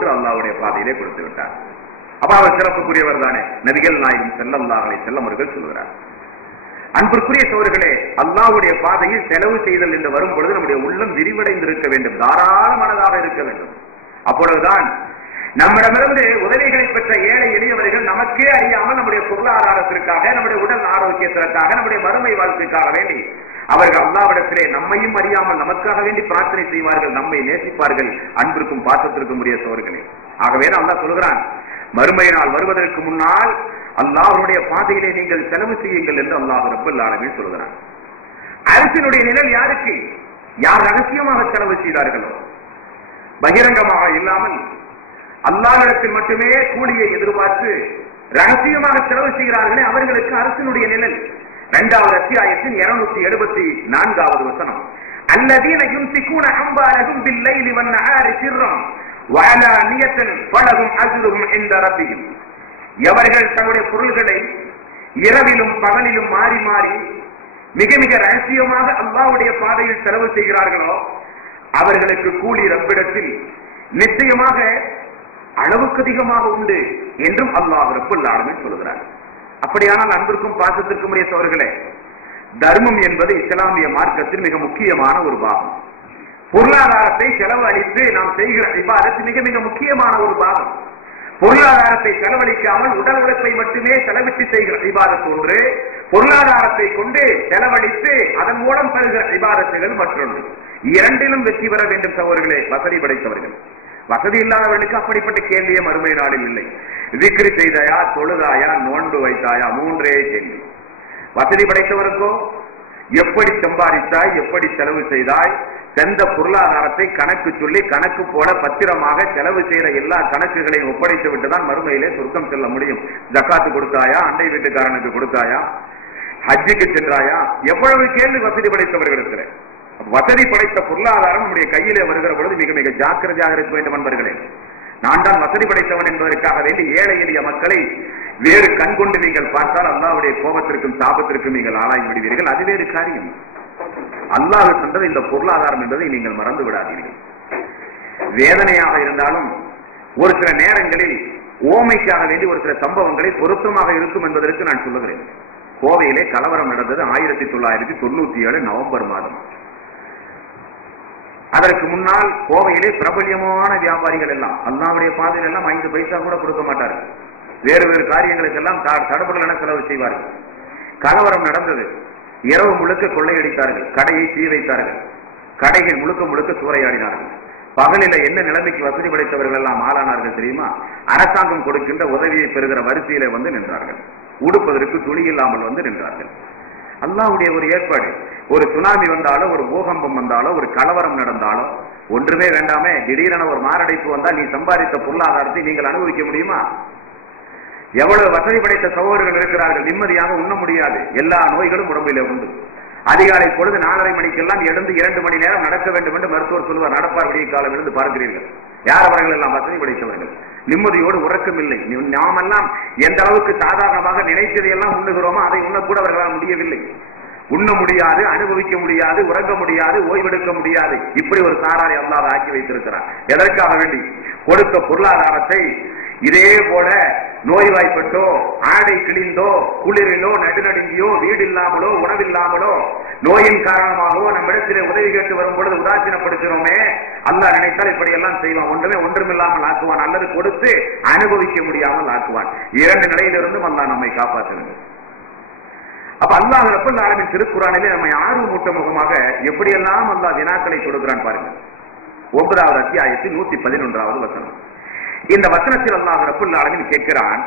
ஒன்று அல்லாவுடைய பாதையிலே கொடுத்து விட்டார். அப்ப அவர் சிறப்புக்குரியவர் தானே. நபிகள் நாயகம் செல்லல்லாஹலை செல்லம் சொல்கிறார் அன்பிற்குரிய சோர்களே அல்லாவுடைய பாதையில் செலவு செய்தல் என்று வரும் பொழுது நம்முடைய உள்ளம் விரிவடைந்து இருக்க வேண்டும் தாராளமானதாக இருக்க வேண்டும். அப்பொழுதுதான் நம்மிடமிருந்து உதவிகளை பெற்ற ஏழை எளியவர்கள் நமக்கே அறியாமல் நம்முடைய பொருளாதாரத்திற்காக நம்முடைய உடல் ஆரோக்கியத்திற்காக நம்முடைய மறுமை வாழ்க்கைக்காக வேண்டி அவர்கள் அல்லாவிடத்திலே நம்மையும் அறியாமல் நமக்காக வேண்டி பிரார்த்தனை செய்வார்கள் நம்மை நேசிப்பார்கள் அன்பிற்கும் பாசத்திற்கும் உரிய சோர்களே. ஆகவே அல்லா சொல்கிறான் மறுமை நாள் வருவதற்கு முன்னால் அல்லாஹ்வுடைய பாதையிலே நீங்கள் செலவு செய்யுங்கள் என்று அல்லாஹ் ரப்பல் ஆலமீன் சொல்கிறான் அரசினுடைய நிழல் யாருக்கு? யார் ரகசியமாக செலவு செய்தார்களோ? பகிரங்கமாக இல்லாமல் அல்லாஹ்விடத்தில் மட்டுமே கூலியை எதிர்பார்த்து ரகசியமாக செலவு செய்கிறார்களே அவர்களுக்கு அரசினுடைய நிழல். இரண்டாவது அத்தியாயத்தின் இருநூத்தி எழுபத்தி நான்காவது வசனம். அல்லதீன யும்சிகூன அம்பாலகும் பில்லைலி வன்னஹாரி சிர்ரம் வஅலானியத்தன் பலகும் அஜ்ருஹும் இன்த ரப்பிஹிம். எவர்கள் தன்னுடைய பொருள்களை இரவிலும் பகலிலும் மாறி மாறி மிக மிக ரகசியமாக அல்லாவுடைய பாதையில் செலவு செய்கிறார்களோ அவர்களுக்கு கூலி ரப்பிடத்தில் நிச்சயமாக அளவுக்கு அதிகமாக உண்டு என்றும் அல்லாஹ் ரப்புல் சொல்கிறார்கள் சொல்கிறார் அப்படியானால் அன்பிற்கும் பாசத்திற்கும் உடைய சோர்களே தர்மம் என்பது இஸ்லாமிய மார்க்கத்தில் மிக முக்கியமான ஒரு பாகம் பொருளாதாரத்தை செலவழித்து நாம் செய்கிற இபாதத்து மிக மிக முக்கியமான ஒரு பாகம் பொருளாதாரத்தை செலவழிக்காமல் உடல் உழைப்பை மட்டுமே செலவிட்டு செய்கிற இவ்வாறு ஒன்று. பொருளாதாரத்தை கொண்டு செலவழித்து அதன் மூலம் பெறுகிற இபாதத்துகள் மற்றொன்று. இரண்டிலும் வெற்றி பெற வேண்டும் சகோதரர்களே வசதி படைத்தவர்கள். வசதி இல்லாதவர்களுக்கு அப்படிப்பட்ட கேள்வியே மறுமை நாளில் இல்லை. விக்ரி செய்தாயா தொழுதாயா நோன்பு வைத்தாயா? மூன்றே கேள்வி. வசதி படைத்தவருக்கோ? எப்படி சம்பாதித்தாய்? எப்படி செலவு செய்தாய்? சென்ற பொருளாதாரத்தை கணக்கு சொல்லி கணக்கு போல பத்திரமாக செலவு செய்யற எல்லா கணக்குகளையும் ஒப்படைத்து விட்டுதான் மறுமையிலே சொர்க்கம் செல்ல முடியும். ஜக்காத்து கொடுத்தாயா? அண்டை வீட்டுக்காரனுக்கு கொடுத்தாயா? ஹஜ்ஜுக்கு சென்றாயா? எவ்வளவு கேள்வி வசதி படைத்தவர்கள் இருக்கிறேன் வசதி படைத்த பொருளாதாரம் நம்முடைய கையிலே வருகிற பொழுது மிக மிக ஜாக்கிரதையாக இருக்க வேண்டும் என்பர்களே நான் தான் வசதி படைத்தவன் என்பதற்காக வேண்டி ஏழை எளிய மக்களை வேறு கண் கொண்டு நீங்கள் பார்த்தால் அல்லாவுடைய கோபத்திற்கும் சாபத்திற்கும் நீங்கள் ஆளாகி விடுவீர்கள். அது வேறு காரியம். அல்லாஹ் சென்றது இந்த பொருளாதாரம் என்பதை நீங்கள் மறந்து விடாதீர்கள். வேதனையாக இருந்தாலும் ஒரு சில நேரங்களில் ஓமைக்காக வேண்டி ஒரு சில சம்பவங்களை பொருத்தமாக இருக்கும் என்பதற்கு நான் சொல்லுகிறேன். கோவையிலே கலவரம் நடந்தது ஆயிரத்தி தொள்ளாயிரத்தி தொண்ணூத்தி ஏழு நவம்பர் மாதம். அதற்கு முன்னால் கோவையிலே பிரபல்யமான வியாபாரிகள் எல்லாம் அல்லாவுடைய பாதையில் எல்லாம் ஐந்து பைசா கூட கொடுக்க மாட்டார்கள். வேறு வேறு காரியங்களுக்கெல்லாம் தடபடலென செலவு செய்வார்கள். கலவரம் நடந்தது. இரவு முழுக்க கொள்ளையடித்தார்கள். கடையை தீ வைத்தார்கள். கடைகள் முழுக்க முழுக்க சூறையாடினார்கள். பகலில என்ன நிலைமைக்கு வசதி படைத்தவர்கள் எல்லாம் ஆளானார்கள் தெரியுமா? அரசாங்கம் கொடுக்கின்ற உதவியை பெறுகிற வரிசையில வந்து நின்றார்கள். உடுப்பதற்கு துணி இல்லாமல் வந்து நின்றார்கள். அல்லாவுடைய ஒரு ஏற்பாடு. ஒரு சுனாமி வந்தாலோ ஒரு பூகம்பம் வந்தாலோ ஒரு கலவரம் நடந்தாலோ ஒன்றுமே வேண்டாமே திடீரென ஒரு மாரடைப்பு வந்தால் நீ சம்பாதித்த பொருளாதாரத்தை நீங்கள் அனுபவிக்க முடியுமா? எவ்வளவு வசதி படைத்த சகோதரர்கள் இருக்கிறார்கள் நிம்மதியாக உண்ண முடியாது. எல்லா நோய்களும் உடம்பிலே உண்டு. அதிகாலை பொழுது நாலரை மணிக்கெல்லாம் எழுந்து இரண்டு மணி நேரம் நடக்க வேண்டும் என்று மருத்துவர் சொல்வார் நடப்பார் விடிய காலம் இருந்து பார்க்கிறீர்கள். யார் அவர்கள் எல்லாம் வசதி படைத்தவர்கள்? நிம்மதியோடு உறக்கம் இல்லை. நாமெல்லாம் எந்த அளவுக்கு சாதாரணமாக நினைத்ததையெல்லாம் உண்ணுகிறோமோ அதை உண்ணக்கூட அவர்களால் முடியவில்லை. உண்ண முடியாது அனுபவிக்க முடியாது உறங்க முடியாது ஓய்வெடுக்க முடியாது. இப்படி ஒரு சாராரை அல்லாத ஆக்கி வைத்திருக்கிறார் எதற்காக வேண்டி? கொடுத்த பொருளாதாரத்தை இதே போல நோய்வாய்ப்பட்டோ ஆடை கிழிந்தோ குளிரிலோ நடுநடுங்கியோ வீடு இல்லாமலோ உணவில்லாமலோ நோயின் காரணமாகவோ நம்மிடத்திலே உதவி கேட்டு வரும் பொழுது உதாசீனப்படுகிறோமே. அல்லாஹ் நினைத்தால் இப்படி எல்லாம் செய்வான். ஒன்றுமே ஒன்றுமில்லாமல் ஆக்குவான். அல்லது கொடுத்து அனுபவிக்க முடியாமல் ஆக்குவான். இரண்டு நிலையிலிருந்தும் அல்லாஹ் நம்மை காப்பாற்றுகிறது அப்ப அல்லாஹ் ரப்பல் ஆலமின் திருக்குறானிலே நம்மை ஆர்வமூட்ட முகமாக எப்படியெல்லாம் அல்லாஹ் வினாக்களை கொடுக்கிறான் பாருங்க ஒன்பதாவது அத்தியாயத்தில் நூத்தி பதினொன்றாவது வசனம். இந்த வசனத்தில் அல்லாஹ் ரப்புல் ஆலமின் கேட்கிறான்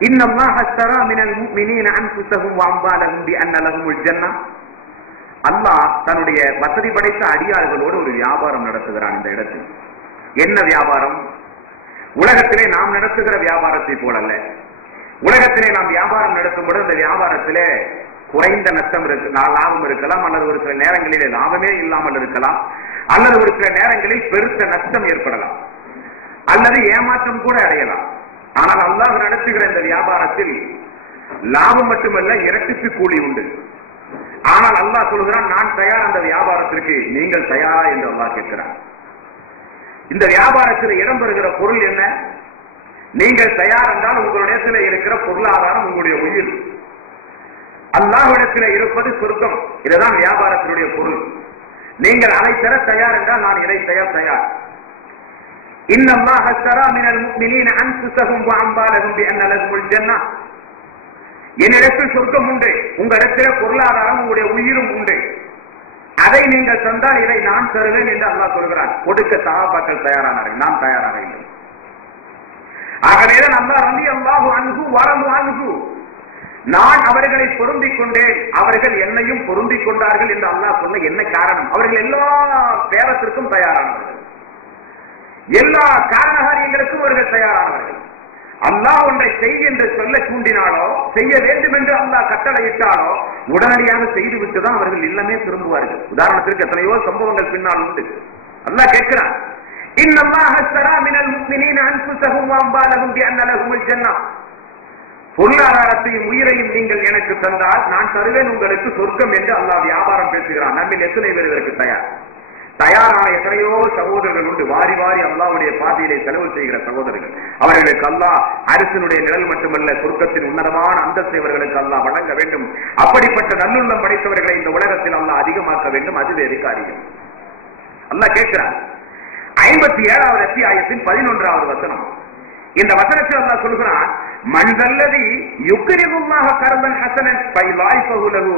இன்னல்லாஹ் அஸ்தரா மினல் முஃமினீன அன்ஃபுஸஹும் வஅம்வாலஹும் பிஅன்ன லஹுமுல் ஜன்னah அல்லாஹ் தன்னுடைய வசதி படைத்த அடியார்களோடு ஒரு வியாபாரம் நடத்துகிறான் இந்த இடத்தில். என்ன வியாபாரம்? உலகத்திலே நாம் நடத்துகிற வியாபாரத்தை போலல்ல. உலகத்திலே நாம் வியாபாரம் நடத்தும் பொழுது அந்த வியாபாரத்திலே குறைந்த நஷ்டம் இருக்கு லாபம் இருக்கலாம் அல்லது ஒரு சில நேரங்களிலே லாபமே இல்லாமல் இருக்கலாம் அல்லது ஒரு சில நேரங்களில் பெருத்த நஷ்டம் ஏற்படலாம் அல்லது ஏமாற்றம் கூட அடையலாம். ஆனால் அல்லாஹ் நடத்துகிற இந்த வியாபாரத்தில் லாபம் மட்டுமல்ல இரட்டிப்பு கூலி உண்டு. ஆனால் அல்லாஹ் சொல்கிறான் நான் தயார் அந்த வியாபாரத்திற்கு நீங்கள் தயாரா என்று அல்லாஹ் கேட்கிறான். இந்த வியாபாரத்தில் இடம்பெறுகிற பொருள் என்ன? நீங்கள் தயார் என்றால் சில இருக்கிற பொருளாதாரம் உங்களுடைய உயிர். அல்லாஹிடத்தில் இருப்பது சுருக்கம். இதுதான் வியாபாரத்தினுடைய பொருள். நீங்கள் அதை தர தயார் என்றால் நான் இதை செய்ய தயார். என்னிடத்தில் சொர்க்கம் உண்டு. உங்களிடத்தில் பொருளாதாரம் உங்களுடைய உயிரும் உண்டு. அதை நீங்கள் தந்தால் இதை நான் தருவேன் என்று அல்லா சொல்கிறான். கொடுக்க சகாபாக்கள் தயாரானார்கள். நான் தயாராக இல்லை. ஆகவே அல்லாஹ் வந்து அல்லாஹு அன்பு வரம்பு அன்பு நான் அவர்களை பொருந்திக் கொண்டேன். அவர்கள் என்னையும் பொருந்திக் கொண்டார்கள் என்று அல்லாஹ் சொன்ன என்ன காரணம்? அவர்கள் எல்லா பேரத்திற்கும் தயாரானவர்கள் எல்லா காரணகாரியங்களுக்கும் அவர்கள் தயாரானவர்கள் அல்லாஹ் ஒன்றை செய் என்று சொல்ல தூண்டினாலோ செய்ய வேண்டும் என்று அல்லாஹ் கட்டளையிட்டாலோ உடனடியாக செய்துவிட்டு தான் அவர்கள் இல்லமே திரும்புவார்கள். உதாரணத்திற்கு எத்தனையோ சம்பவங்கள் பின்னால் உண்டு. அல்லாஹ் கேட்கிறான் இன்னல்லாஹ பொருளாதாரத்தையும் உயிரையும் நீங்கள் எனக்கு தந்தால் நான் தருவேன் உங்களுக்கு சொர்க்கம் என்று அல்லாஹ் வியாபாரம் பேசுகிறான். நம்மில் எத்தனை பேர் இதற்கு தயார்? தயாரான எத்தனையோ சகோதரர்கள் உண்டு. வாரி வாரி அல்லாவுடைய பாதையிலே செலவு செய்கிற சகோதரர்கள். அவர்களுக்கு அல்லா அரசினுடைய நிழல் மட்டுமல்ல சொர்க்கத்தின் உன்னதமான அந்தஸ்தை அவர்களுக்கு அல்லா வழங்க வேண்டும். அப்படிப்பட்ட நல்லுள்ளம் படைத்தவர்களை இந்த உலகத்தில் அல்லா அதிகமாக்க வேண்டும். அது அதிகாரிகள் அல்லா கேட்கிறார் ஐம்பத்தி ஏழாவது அத்தியாயத்தின் பதினொன்றாவது வசனம். இந்த வசனத்தில் அல்லா சொல்கிறான் மண்தல்லதி யுக்ரிமுல்லாஹ கர்பன் ஹசனன் பை வாய்ப்பகு லகு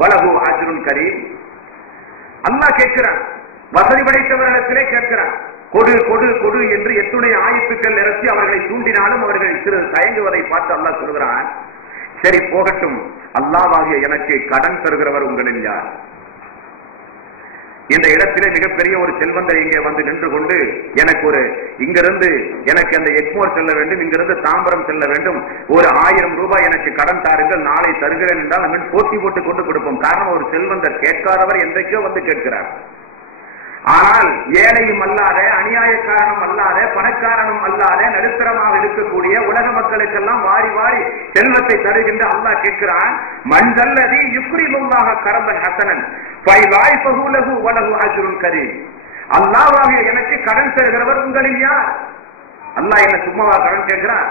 வலகு அஜ்ருன் கரீம். அல்லாஹ் கேட்கிறான் வசதி படைத்தவர்களிடத்திலே கேட்கிறான் கொடு கொடு கொடு என்று எத்துணை ஆயுத்துக்கள் நிரப்பி அவர்களை தூண்டினாலும் அவர்கள் சிறு தயங்குவதை பார்த்து அல்லாஹ் சொல்கிறான். சரி போகட்டும். அல்லாவாகிய எனக்கு கடன் தருகிறவர் உங்களில் யார்? இந்த இடத்திலே மிகப்பெரிய ஒரு செல்வந்தர் இங்கே வந்து நின்று கொண்டு எனக்கு ஒரு இங்கிருந்து எனக்கு அந்த எக்மோர் செல்ல வேண்டும் இங்கிருந்து தாம்பரம் செல்ல வேண்டும். ஒரு ஆயிரம் ரூபாய் எனக்கு கடன் தாருங்கள் நாளை தருகிறேன் என்றால் நம்ம போட்டி போட்டு கொண்டு கொடுப்போம். காரணம் ஒரு செல்வந்தர் கேட்காதவர் என்றைக்கோ வந்து கேட்கிறார். ஆனால் ஏழையும் அல்லாத அநியாயக்காரனும் அல்லாத பணக்காரனும் அல்லாத நடுத்தரமாக இருக்கக்கூடிய உலக மக்களுக்கெல்லாம் செல்வத்தை தருகின்ற அல்லாஹ் கேட்கிறான் மண்தல்லதி யுக்ரிலுல்லாக கரந்தன் ஹசனன் பை வாய்ப்பகுலகு உலகு அஜுருன் கரி அல்லாவாகிய எனக்கு கடன் தருகிறவர் உங்களில் யார்? அல்லாஹ் என்ன சும்மாவா கடன் கேட்கிறான்?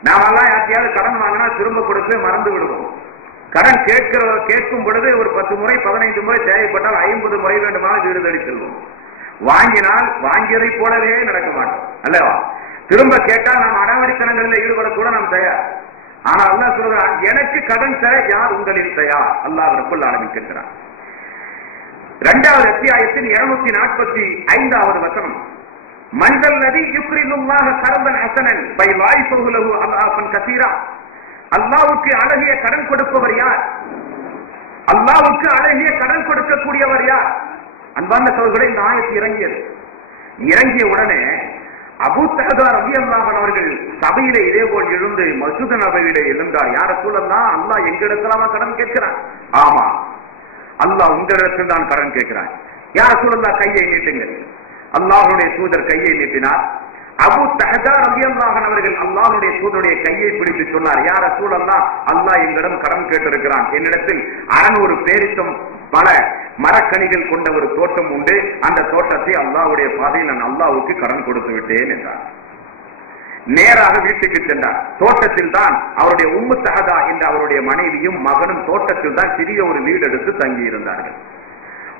நாமெல்லாம் யார்த்தையாவது கடன் வாங்கினா திரும்ப கொடுத்து மறந்து விடுவோம். கடன் கேட்கிற கேட்கும் பொழுது ஒரு பத்து முறை பதினைந்து முறை தேவைப்பட்டால் ஐம்பது முறை வேண்டுமான வீடு தேடி செல்வோம். வாங்கினால் வாங்கியதை போலவே நடக்க மாட்டோம். அல்லவா? திரும்ப கேட்டால் நாம் அடாவடித்தனங்களில் ஈடுபடக்கூட நாம் தயார். ஆனா அல்லா சொல்றான் எனக்கு கடன் தர யார் உங்களில் தயார்? அல்லாஹ் ரப்புல் ஆரம்பிக்கின்றான் இரண்டாவது அத்தியாயத்தின் இருநூத்தி நாற்பத்தி ஐந்தாவது வசனம். மண்டல் நதி யுக்ரிலுமாக கரந்தன் ஹசனன் பை வாய்ப்புலகு அல்லாஹன் கசீரா. அல்லாவுக்கு அழகிய கடன் கொடுப்பவர் யார்? அல்லாவுக்கு அழகிய கடன் கொடுக்கக்கூடியவர் யார்? அன்பான சோழர்களே இந்த ஆயத்து இறங்கியது. இறங்கிய உடனே அபு தகதா ரவி அல்லாமன் அவர்கள் சபையிலே இதே போல் எழுந்து மசூத நபையிலே எழுந்தார். யார சூழல்லாம் அல்லாஹ் எங்களிடத்திலாமா கடன் கேட்கிறான்? ஆமா. அல்லாஹ் உங்களிடத்தில் தான் கடன் கேட்கிறான். யார சூழல்லா கையை நீட்டுங்க அல்லாஹுடைய தூதர் கையை நீட்டினார். அபு தஹதா ரலியல்லாஹு அவர்கள் அல்லாஹ்வுடைய தூதருடைய கையை பிடித்து சொன்னார். யார சூழல்லா அல்லாஹ் எங்களிடம் கடன் கேட்டிருக்கிறான். என்னிடத்தில் அறநூறு பேரித்தம் பல மரக்கனிகள் கொண்ட ஒரு தோட்டம் உண்டு. அந்த தோட்டத்தை அல்லாவுடைய பாதையில் நான் அல்லாவுக்கு கடன் கொடுத்து விட்டேன் என்றார். நேராக வீட்டுக்கு சென்றார். தோட்டத்தில் தான் அவருடைய உம்மு தகதா என்ற அவருடைய மனைவியும் மகனும் தோட்டத்தில் தான் சிறிய ஒரு வீடு எடுத்து தங்கி இருந்தார்கள்.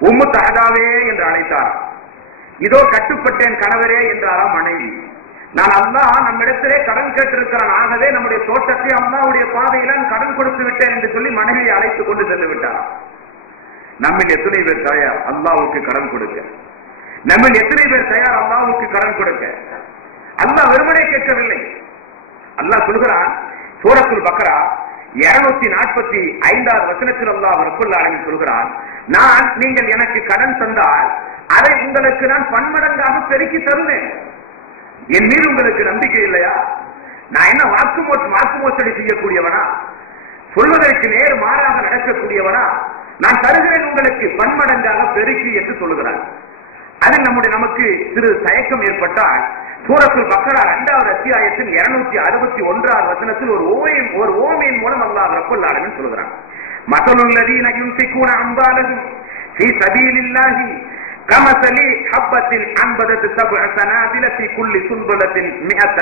உம்மு தகதாவே என்று அழைத்தார். இதோ கட்டுப்பட்டேன் கணவரே என்றாராம் மனைவி. நான் அல்லாஹ் நம்மிடத்திலே கடன் கேட்டிருக்கிறான். ஆகவே நம்முடைய தோட்டத்தை அல்லாவுடைய பாதையில கடன் கொடுத்து விட்டேன் என்று சொல்லி மனைவியை அழைத்துக் கொண்டு சென்று விட்டார். நம்மில் எத்தனை பேர் தயார்? அல்லாவுக்கு கடன் கொடுக்க. நம்மில் எத்தனை பேர் தயார்? அல்லாவுக்கு கடன் கொடுக்க. அல்லாஹ் வெறுமனே கேட்கவில்லை. அல்லாஹ் சொல்கிறான் சூரத்துல் பக்ரா இருநூத்தி நாற்பத்தி ஐந்தாவது வசனத்தில் அல்லாஹ் ரப்புல் ஆலமீன் சொல்கிறான் நான் நீங்கள் எனக்கு கடன் தந்தால் அதை உங்களுக்கு நான் பன்மடங்காக பெருக்கி தருவேன். என் மீது உங்களுக்கு நம்பிக்கை இல்லையா? நான் என்ன வாக்கு மோசடி வாக்கு மோசடி செய்யக்கூடியவனா? சொல்வதற்கு நேர் மாறாக நடக்கக்கூடியவனா? நான் தருகிறேன் உங்களுக்கு பன்மடங்காக பெருக்கி என்று சொல்லுகிறான் அதில் நம்முடைய நமக்கு சிறு தயக்கம் ஏற்பட்டால் சூரத்தில் பக்கரா இரண்டாவது அத்தியாயத்தில் இருநூத்தி அறுபத்தி ஒன்றாவது வசனத்தில் ஒரு ஓமையின் ஒரு ஓமையின் மூலம் அல்லாஹ் ரப்பல் ஆலமீன் சொல்கிறான் மசலுல்லதீன யுன்சிக்கூன அம்பாலகும் في سبيل الله கமசலி ஹப்பத்தின் அன்பதத்து சபு சனாதில ஃபி குல்லி சுன்பலத்தின் மிஅத்த